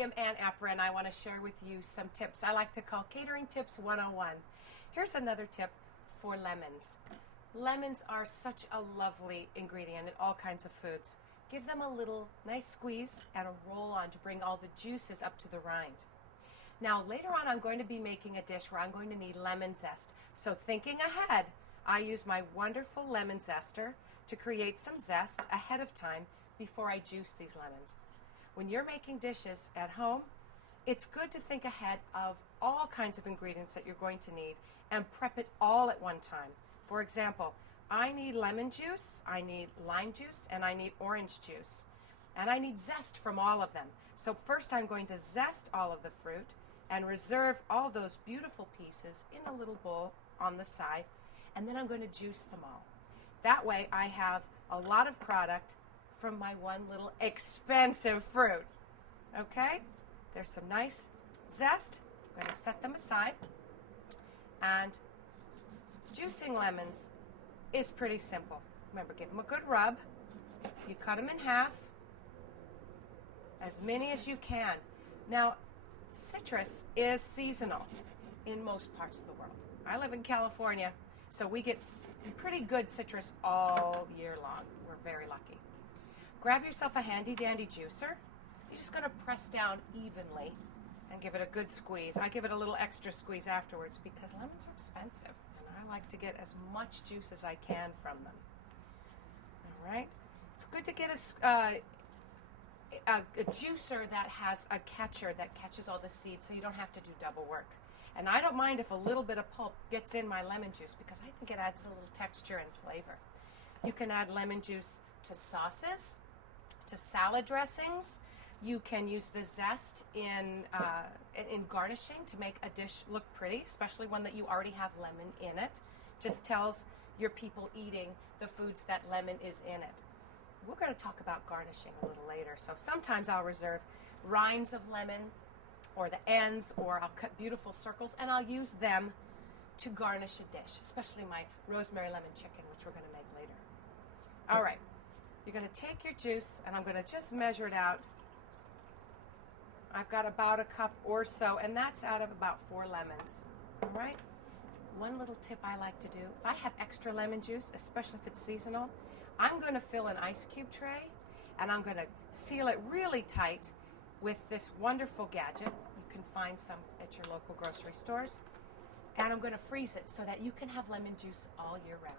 am Ann Apra, and I want to share with you some tips I like to call Catering Tips 101. Here's another tip for lemons. Lemons are such a lovely ingredient in all kinds of foods. Give them a little nice squeeze and a roll on to bring all the juices up to the rind. Now later on I'm going to be making a dish where I'm going to need lemon zest. So thinking ahead, I use my wonderful lemon zester to create some zest ahead of time before I juice these lemons. When you're making dishes at home, it's good to think ahead of all kinds of ingredients that you're going to need and prep it all at one time. For example, I need lemon juice, I need lime juice, and I need orange juice. And I need zest from all of them. So first I'm going to zest all of the fruit and reserve all those beautiful pieces in a little bowl on the side, and then I'm going to juice them all. That way I have a lot of product from my one little expensive fruit. Okay? There's some nice zest. I'm going to set them aside. And juicing lemons is pretty simple. Remember, give them a good rub. You cut them in half, as many as you can. Now, citrus is seasonal in most parts of the world. I live in California, so we get pretty good citrus all year long. We're very lucky. Grab yourself a handy-dandy juicer. You're just going to press down evenly and give it a good squeeze. I give it a little extra squeeze afterwards because lemons are expensive, and I like to get as much juice as I can from them. All right? It's good to get a juicer that has a catcher that catches all the seeds so you don't have to do double work. And I don't mind if a little bit of pulp gets in my lemon juice because I think it adds a little texture and flavor. You can add lemon juice to sauces, to salad dressings. You can use the zest in garnishing to make a dish look pretty, especially one that you already have lemon in it. Just tells your people eating the foods that lemon is in it. We're going to talk about garnishing a little later. So sometimes I'll reserve rinds of lemon or the ends, or I'll cut beautiful circles and I'll use them to garnish a dish, especially my rosemary lemon chicken, which we're going to make later. All right. You're going to take your juice, and I'm going to just measure it out. I've got about a cup or so, and that's out of about 4 lemons. All right? One little tip I like to do, if I have extra lemon juice, especially if it's seasonal, I'm going to fill an ice cube tray, and I'm going to seal it really tight with this wonderful gadget. You can find some at your local grocery stores. And I'm going to freeze it so that you can have lemon juice all year round.